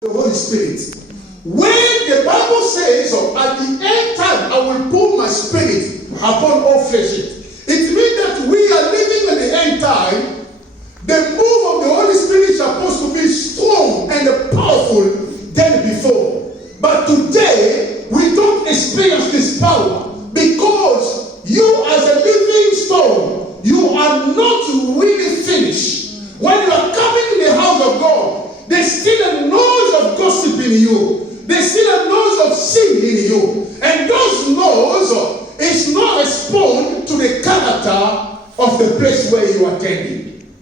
the Holy Spirit. When the Bible says, at the end time, I will pour my spirit upon all flesh, it means that we are living in the end time. The move of the Holy Spirit is supposed to be strong and powerful than before. But today, we don't experience this power because you as a living stone, you are not really finished. When you are coming in the house of God, there's still a noise of gossip in you. There's still a noise of sin in you. And those noise is not respond to the character of the place where you are attending.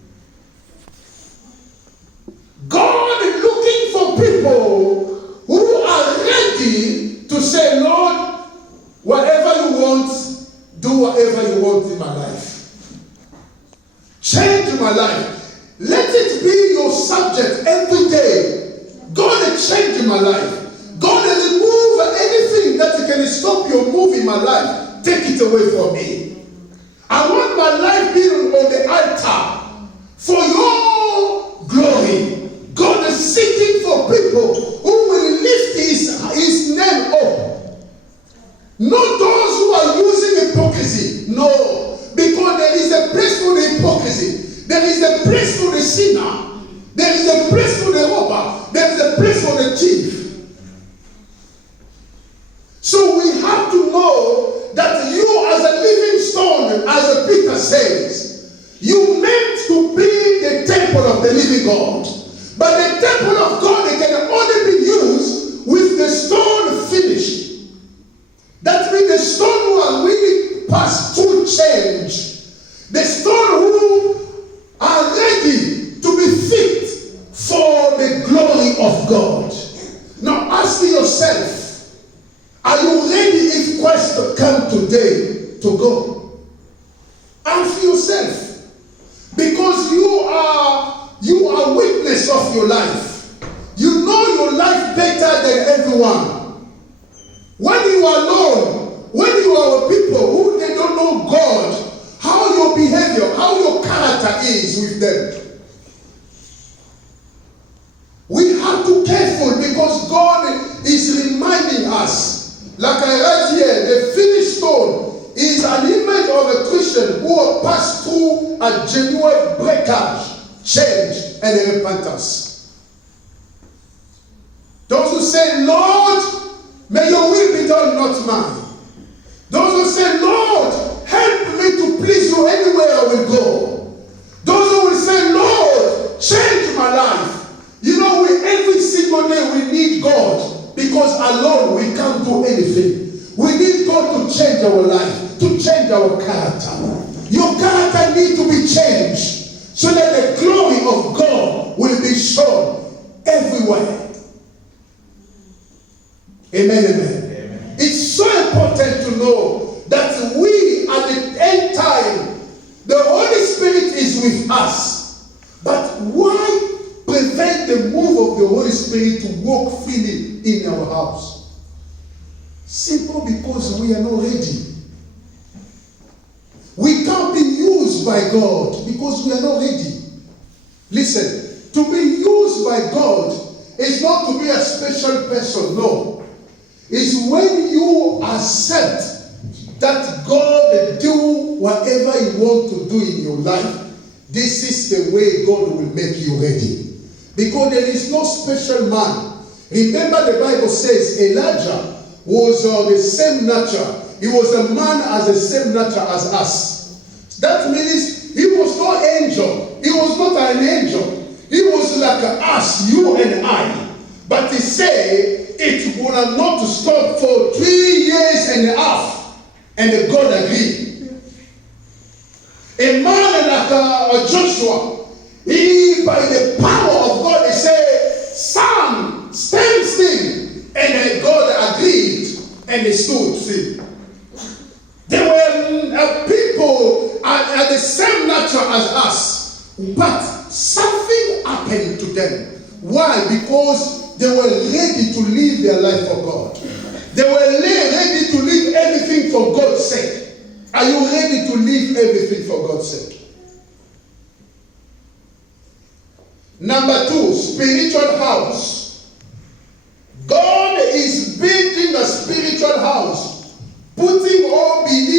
God is looking for people who are ready to say, Lord, whatever you want, do whatever you want in my life. Change my life. Let it be your subject every day. God is changing my life. God will remove anything that can stop your move in my life. Take it away from me. I want my life being on the altar for your glory. God is seeking for people who will lift his name up. Not those who are using hypocrisy. No. Because there is a place for the hypocrisy. There is a place for the sinner. There is a place for the robber. There is a place for the thief. So we have to know that you as a living stone, as Peter says, you meant to be the temple of the living God. But the temple of God can only be used with the stone finished. That means the stone who are really past through change. The stone who are ready to be fit for the glory of God. Now ask yourself, are you ready if Christ come today to go? Ask yourself. Because you are witness of your life. You know your life better than everyone. When you are alone, when you are with people who they don't know God, how your behavior, how your character is with them. We have to be careful because God is reminding us. Like I write here, the finished stone is an image of a Christian who will pass through a genuine breakage, change, and repentance. Those who say, Lord, may your will be done, not mine. Those who say, Lord, help me to please you anywhere I will go. Those who will say, Lord, change my life. You know, every single day we need God. Because alone we can't do anything. We need God to change our life, to change our character. Your character needs to be changed so that the glory of God will be shown everywhere. Amen, amen. Amen. It's so important to know that we at the end time, the Holy Spirit is with us. But why prevent the move of the Holy Spirit to walk freely in our house? Simple, because we are not ready. We can't be used by God because we are not ready. Listen, to be used by God is not to be a special person, no. It's when you accept that God will do whatever He wants to do in your life. This is the way God will make you ready. Because there is no special man. Remember the Bible says Elijah was the same nature. He was a man as the same nature as us. That means he was not angel. He was not an angel. He was like us, you and I. But he said it would not stop for 3 years and a half. And God agreed. A man like Joshua, he, by the power of God, he said, Son, stand still. And God agreed, and they stood still. They were people at the same nature as us, but something happened to them. Why? Because they were ready to live their life for God. They were ready to live everything for God's sake. Are you ready to live everything for God's sake? Number 2, spiritual house.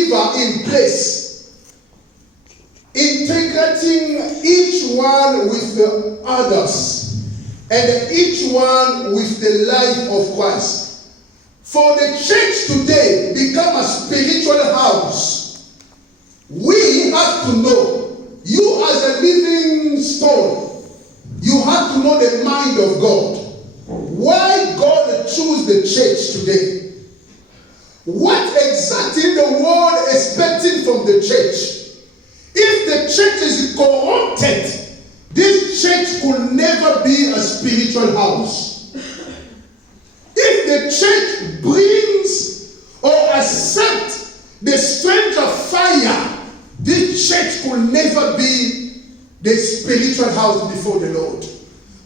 believer in place, integrating each one with the others, and each one with the life of Christ. For the church today become a spiritual house. We have to know, you as a living stone, you have to know the mind of God. Why God chose the church today? What exactly the world expecting from the church? If the church is corrupted, this church could never be a spiritual house. If the church brings or accepts the stranger fire, this church could never be the spiritual house before the Lord.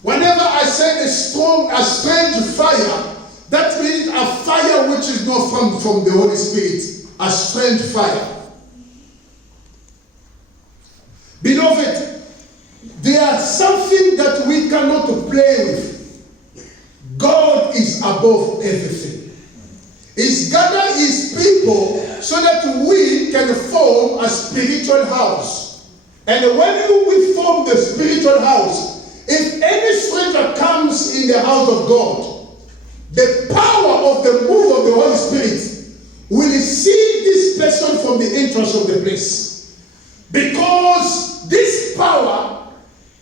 Whenever I say a strange fire, that means a fire which is not from the Holy Spirit. A strange fire. Beloved, there is something that we cannot play with. God is above everything. He's gathered his people so that we can form a spiritual house. And when we form the spiritual house, if any stranger comes in the house of God, the power of the move of the Holy Spirit will see this person from the entrance of the place. Because this power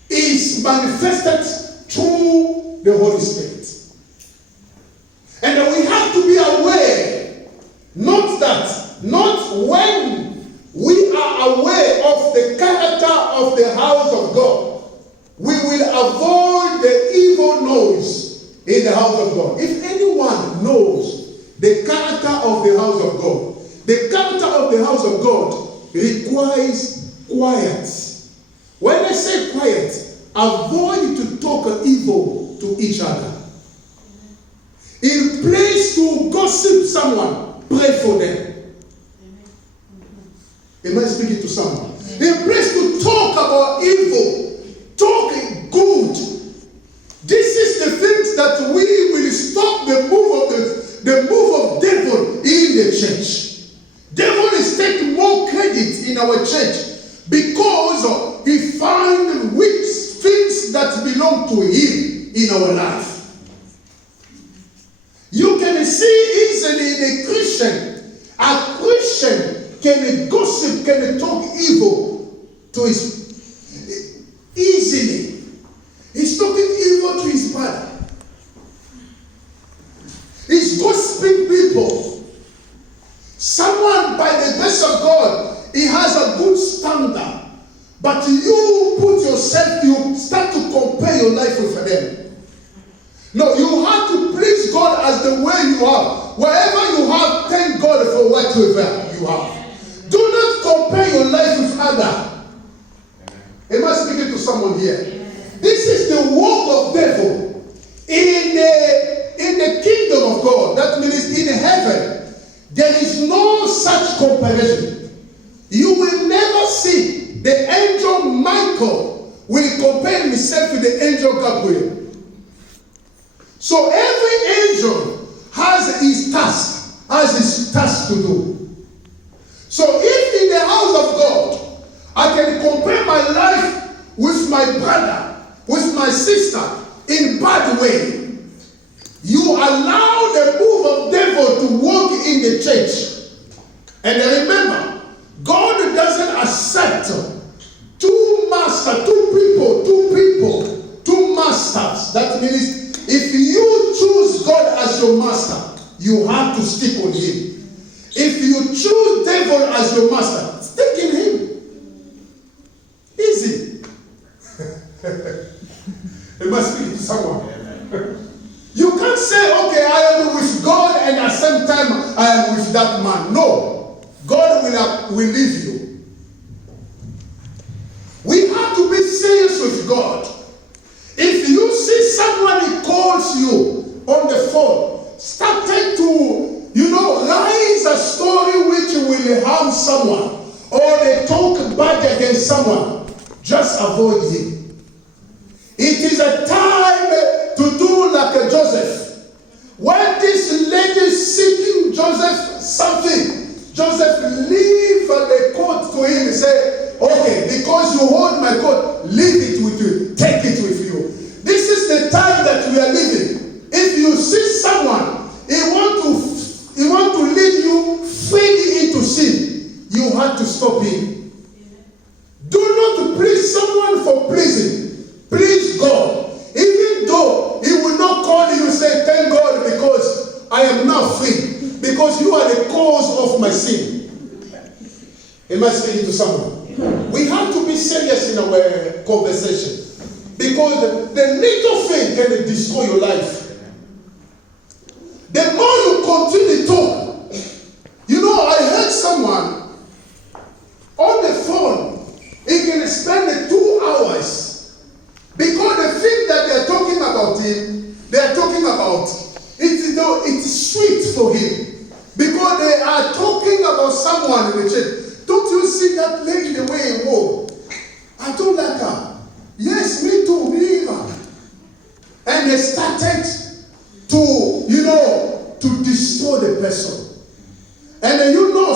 is manifested through the Holy Spirit. And we have to be aware, not when we are aware of the character of the house of God, we will avoid the evil noise in the house of God. If anyone knows the character of the house of God, the character of the house of God requires quiet. When I say quiet, avoid to talk evil to each other. In place to gossip someone, pray for them. Am I speaking to someone? In place to talk about evil, talk good. This is the things that we will stop the move of devil in the church. Devil is taking more credit in our church because he finds weak things that belong to him in our life. You can see easily in a Christian can gossip, can talk evil to his easily. He's talking evil to his brother. He's gossiping people. Someone, by the grace of God, he has a good standard. But you put yourself, you start to compare your life with them. No, you have to please God as the way you are. Wherever you have, thank God for whatever you have. Do not compare your life with others. Am I speaking to someone here? This is the work of devil in the kingdom of God. That means in heaven, there is no such comparison. You will never see the angel Michael will compare himself with the angel Gabriel. So every angel has his task to do. So if in the house of God, I can compare my life with my brother, with my sister, in bad way, you allow the move of devil to work in the church. And remember, God doesn't accept two masters. That means if you choose God as your master, you have to stick on him. If you choose devil as your master, stick in him. Easy. It must be someone. You can't say, okay, I am with God and at the same time I am with that man. No. God will leave you. We have to be serious with God. If you see somebody calls you on the phone, started to, rise a story which will harm someone, or they talk bad against someone, just avoid him. It is a time to do like a Joseph. When this lady seeking Joseph something, Joseph leaves I am now free because you are the cause of my sin. Am I speaking to someone? We have to be serious in our conversation because the little thing can destroy your life. The more you continue to talk, I heard someone on the phone, he can spend 2 hours because the thing that they are talking about him, they are talking about, it's sweet for him because they are talking about someone in the church. Don't you see that lady the way he walk? I don't like her. Yes, me too, me either. And they started to destroy the person. And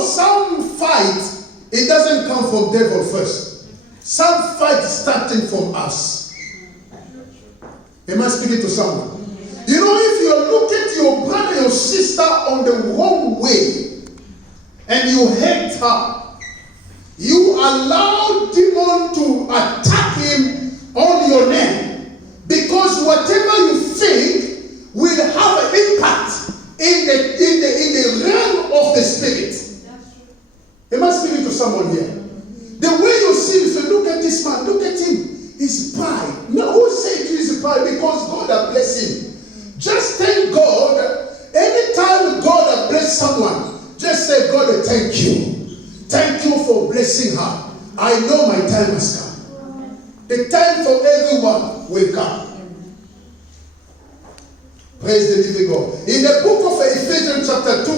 some fight, it doesn't come from devil first. Some fight starting from us. Am I speaking to someone? If you look at your brother, your sister on the wrong way, and you hate her, you allow demon to attack him on your name. Because whatever you think will have an impact in the realm of the spirit. Am I speaking to someone here? The way you see, you say, look at this man, look at him. His pride. Now, who said it is pride? Because God has blessed him. Just thank God. Anytime God has blessed someone, just say, God, thank you. Thank you for blessing her. I know my time has come. The time for everyone will come. Praise the living God. In the book of Ephesians chapter 2,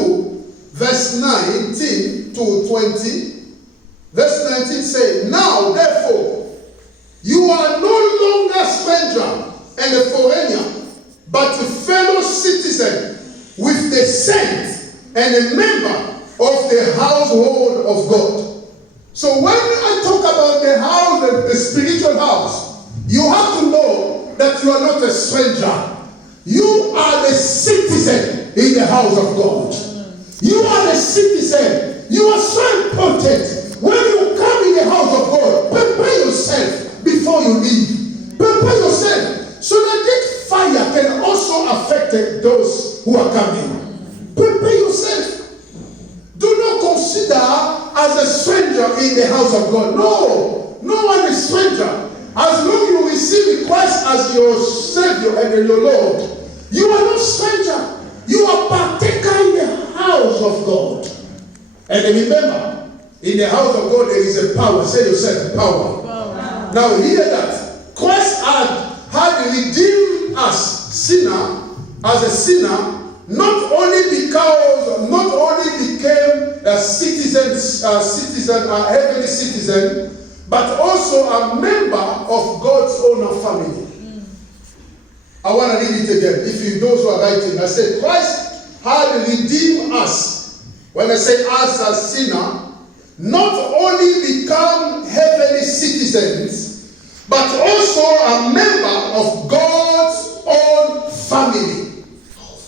verse 19 to 20, verse 19 says, now therefore, you are no longer stranger and a foreigner, but a fellow citizen with the saints and a member of the household of God. So when I talk about the house, the spiritual house, you have to know that you are not a stranger. You are the citizen in the house of God. You are the citizen. You are so important. When you come in the house of God, prepare yourself before you leave. Prepare yourself so that this fire can also affect those who are coming. Prepare yourself. Do not consider as a stranger in the house of God. No, no one is stranger. As long as you receive Christ as your Savior and your Lord, you are not stranger. You are partaker in the house of God. And remember, in the house of God there is a power. Say yourself, power. Now hear that. Christ had redeemed us, sinner, as a sinner, not only became a heavenly citizen, but also a member of God's own family. I want to read it again. If you those who are writing, I said Christ had redeemed us. When I say us as sinner, not only become heavenly citizens, but also a member of God's own family.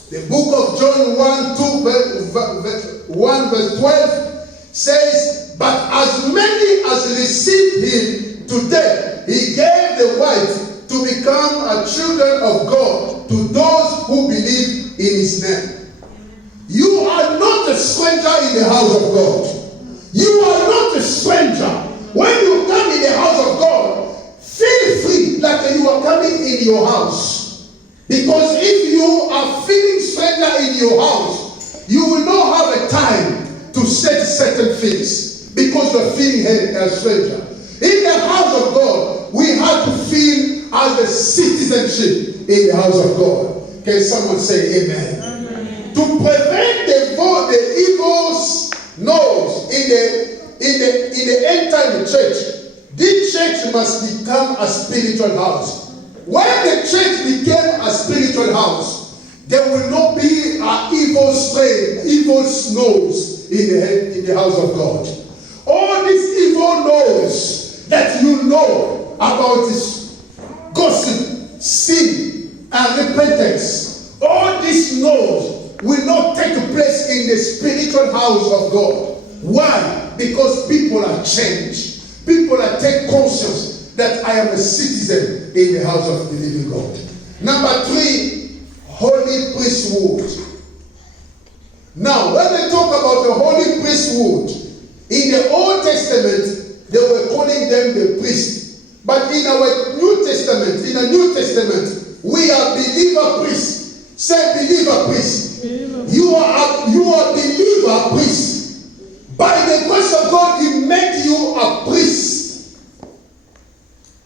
The book of John 1 verse 12 says, but as many as received him today, he gave the right to become children of God to those who believe in his name. You are not a stranger in the house of God. You are not a stranger. When you come in the house of God, feel free like you are coming in your house. Because if you are feeling stranger in your house, you will not have a time to say certain things because you are feeling a stranger. In the house of God, we have to feel as a citizenship in the house of God. Can someone say amen? Amen. To prevent the evil's nose in the end time church, this church must become a spiritual house. When the church became a spiritual house, there will not be an evil strain, evil nose in the house of God. All these evil nose that you know about is gossip, sin, and repentance. All these nose will not take place in the spiritual house of God. Why? Because people are changed. People are take conscience that I am a citizen in the house of the living God. Number 3, holy priesthood. Now, when they talk about the holy priesthood, in the Old Testament, they were calling them the priests. But in our New Testament, we are believer priests. Say believer priests. You are believer priests. By the grace of God, He made you a priest.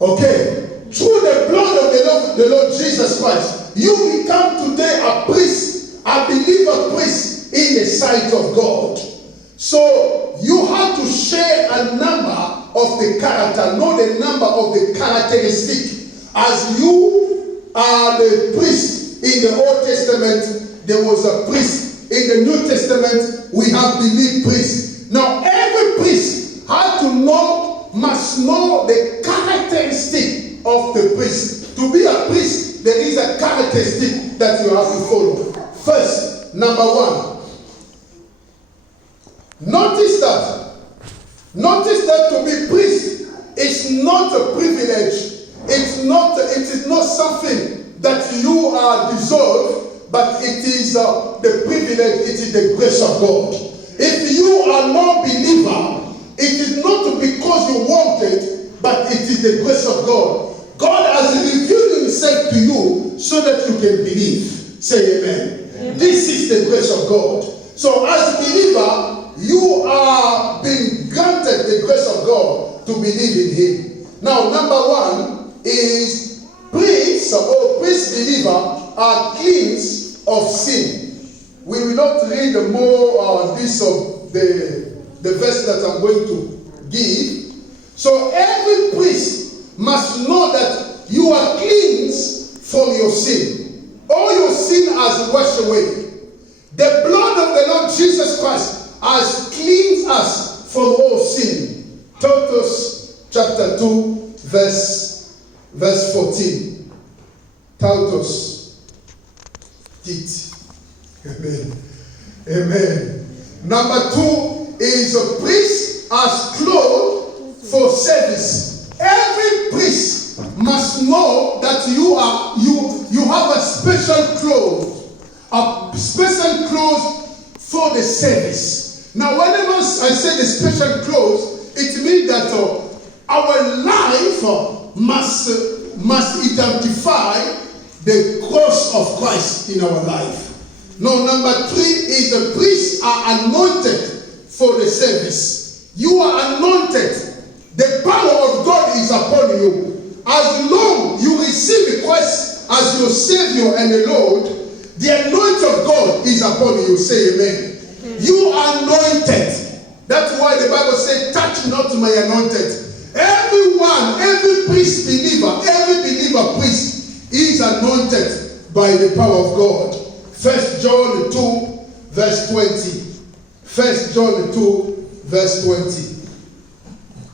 Okay? Through the blood of the Lord Jesus Christ, you become today a priest, a believer priest in the sight of God. So you have to share a number of the character, not the number of the characteristic. As you are the priest in the Old Testament, there was a priest. In the New Testament, we have believed priests. Now every priest must know the characteristic of the priest. To be a priest, there is a characteristic that you have to follow. First, number one. Notice that to be priest is not a privilege. It is not something that you are deserved, but it is the privilege, it is the grace of God. If you are not believer, it is not because you want it, but it is the grace of God. God has revealed Himself to you so that you can believe. Say amen. Amen. This is the grace of God. So as a believer, you are being granted the grace of God to believe in Him. Now, number one is priests or priest believer are cleansed of sin. We will not read more this of the verse that I'm going to give. So every priest must know that you are cleansed from your sin. All your sin has washed away. The blood of the Lord Jesus Christ has cleansed us from all sin. Titus chapter 2 verse 14. Titus it. Amen. Amen. Number two is a priest as clothed for service. Every priest must know that you have a special clothes for the service. Now, whenever I say the special clothes, it means that our life must identify the cross of Christ in our life. Now, number three is the priests are anointed for the service. You are anointed. The power of God is upon you. As long you receive Christ as your Savior and the Lord, the anointing of God is upon you. Say amen. You are anointed. That's why the Bible says, touch not my anointed. Every priest believer, every believer priest is anointed by the power of God. 1 John 2 verse 20. 1 John 2 verse 20.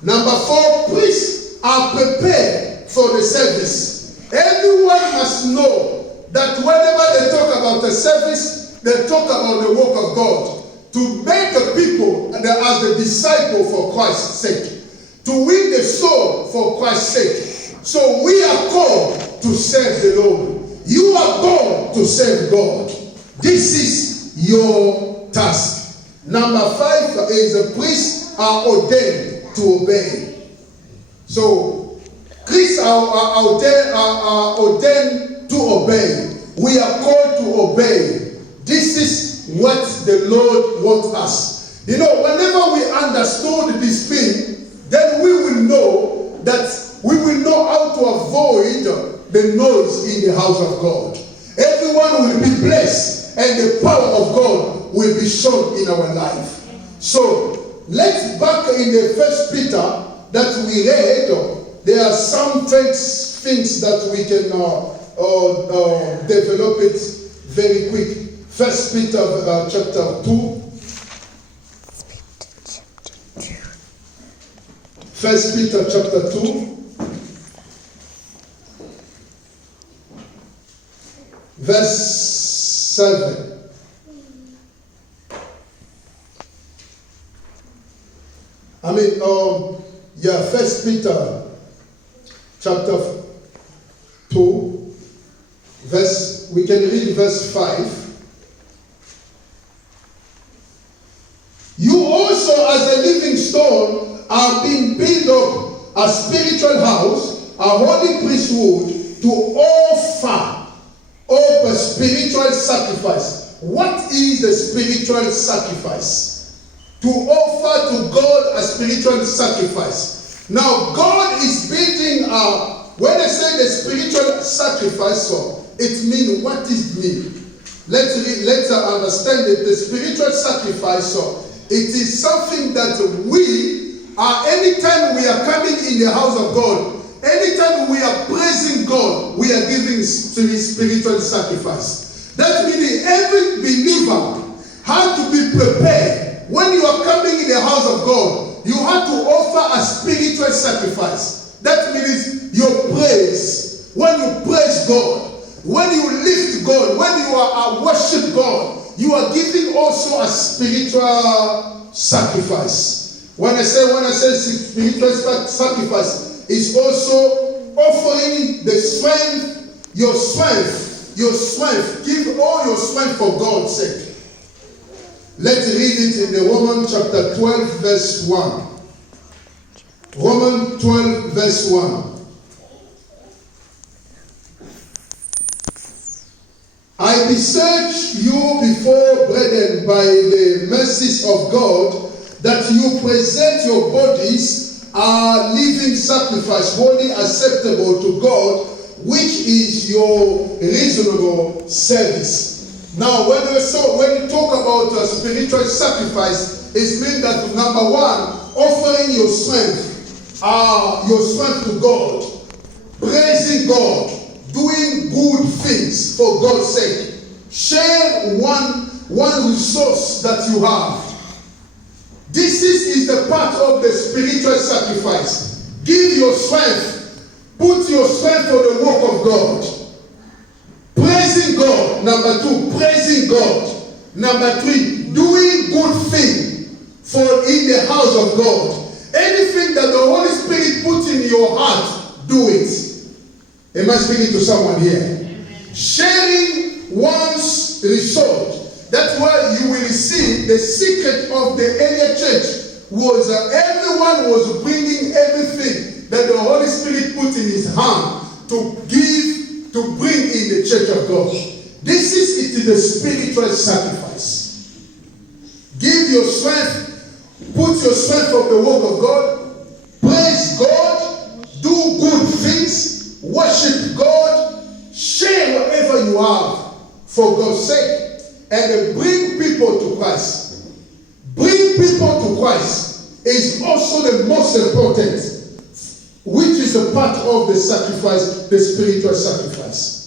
Number 4, priests are prepared for the service. Everyone must know that whenever they talk about the service, they talk about the work of God. To make the people as the disciple for Christ's sake. To win the soul for Christ's sake. So we are called to serve the Lord. You are called to serve God. This is your task. Number 5 is the priests are ordained to obey. So priests are ordained to obey. We are called to obey. This is what the Lord wants us. You know, whenever we understood this thing, then we will know that we will know how to avoid the noise in the house of God. Everyone will be blessed and the power of God will be shown in our life. So, let's back in the First Peter that we read, there are some things that we can develop it very quick. First Peter chapter 2. First Peter chapter 2. Verse 7. First Peter chapter 2. We can read verse 5. stone are being built up a spiritual house, a holy priesthood, to offer up a spiritual sacrifice. What is the spiritual sacrifice? To offer to God a spiritual sacrifice. Now, God is building when I say the spiritual sacrifice, so it means, what is mean? Let's understand it. The spiritual sacrifice, so it is something that we are, anytime we are coming in the house of God, anytime we are praising God, we are giving spiritual sacrifice. That means every believer has to be prepared. When you are coming in the house of God, you have to offer a spiritual sacrifice. That means your praise. When you praise God, when you lift God, when you are worship God, you are giving also a spiritual sacrifice. When I say spiritual sacrifice, it's also offering the strength, your strength. Give all your strength for God's sake. Let's read it in the Romans chapter 12, verse 1. Romans 12, verse 1. I beseech you before, brethren, by the mercies of God, that you present your bodies a living sacrifice, wholly acceptable to God, which is your reasonable service. Now, when you talk about a spiritual sacrifice, it means that, number one, offering your strength to God, praising God, doing good things for God's sake. Share one resource that you have. This is the part of the spiritual sacrifice. Give your strength. Put your strength for the work of God. Praising God. Number two, praising God. Number three, doing good thing for in the house of God. Anything that the Holy Spirit puts in your heart, do it. Am I speaking to someone here? Amen. Sharing one's result. That's why you will see the secret of the early church was that everyone was bringing everything that the Holy Spirit put in his hand to bring in the church of God. This is the spiritual sacrifice. Give your strength, put your strength of the work of God, praise God, do good things, worship God, share whatever you have for God's sake, and bring people to Christ. Bring people to Christ is also the most important, which is a part of the sacrifice, the spiritual sacrifice.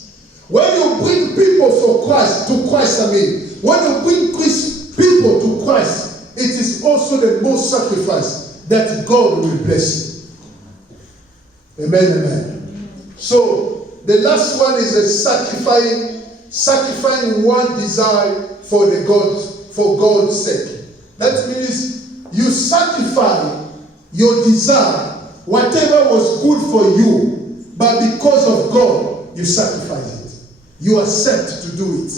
When you bring people to Christ, when you bring people to Christ, it is also the most sacrifice that God will bless you. Amen, amen. So, the last one is a sacrificing one desire for God's sake. That means you sacrifice your desire, whatever was good for you, but because of God, you sacrifice it. You accept to do it.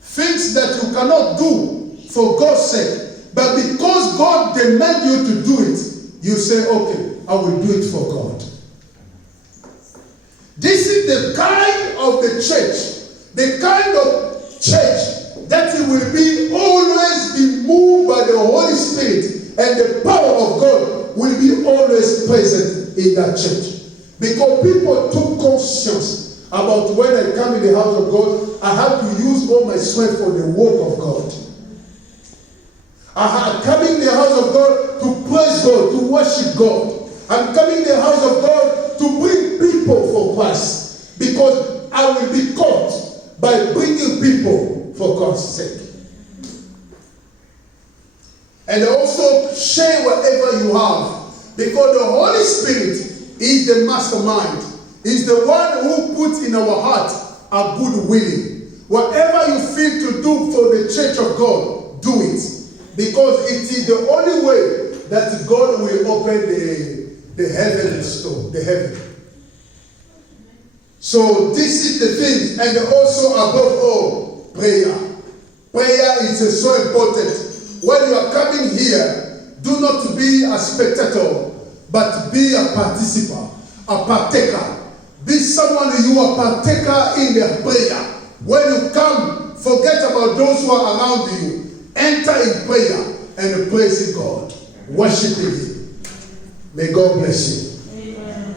Things that you cannot do for God's sake, but because God demands you to do it, you say, okay, I will do it for God. This is the kind of the church that it will always be moved by the Holy Spirit, and the power of God will be always present in that church. Because people took conscience about when I come in the house of God, I have to use all my strength for the work of God. I'm coming in the house of God to praise God, to worship God. I'm coming in the house of God to bring people for Christ, because I will be caught by bringing people for God's sake. And also share whatever you have, because the Holy Spirit is the mastermind, is the one who puts in our heart a good willing. Whatever you feel to do for the church of God, do it. Because it is the only way that God will open the heaven's door, the heaven. So this is the thing, and also above all, prayer. Prayer is so important. When you are coming here, Do not be a spectator, but be a participant, a partaker. Be someone you are partaker in their prayer. When you come, forget about those who are around you. Enter in prayer and praise God, worshiping Him. May God bless you. Amen.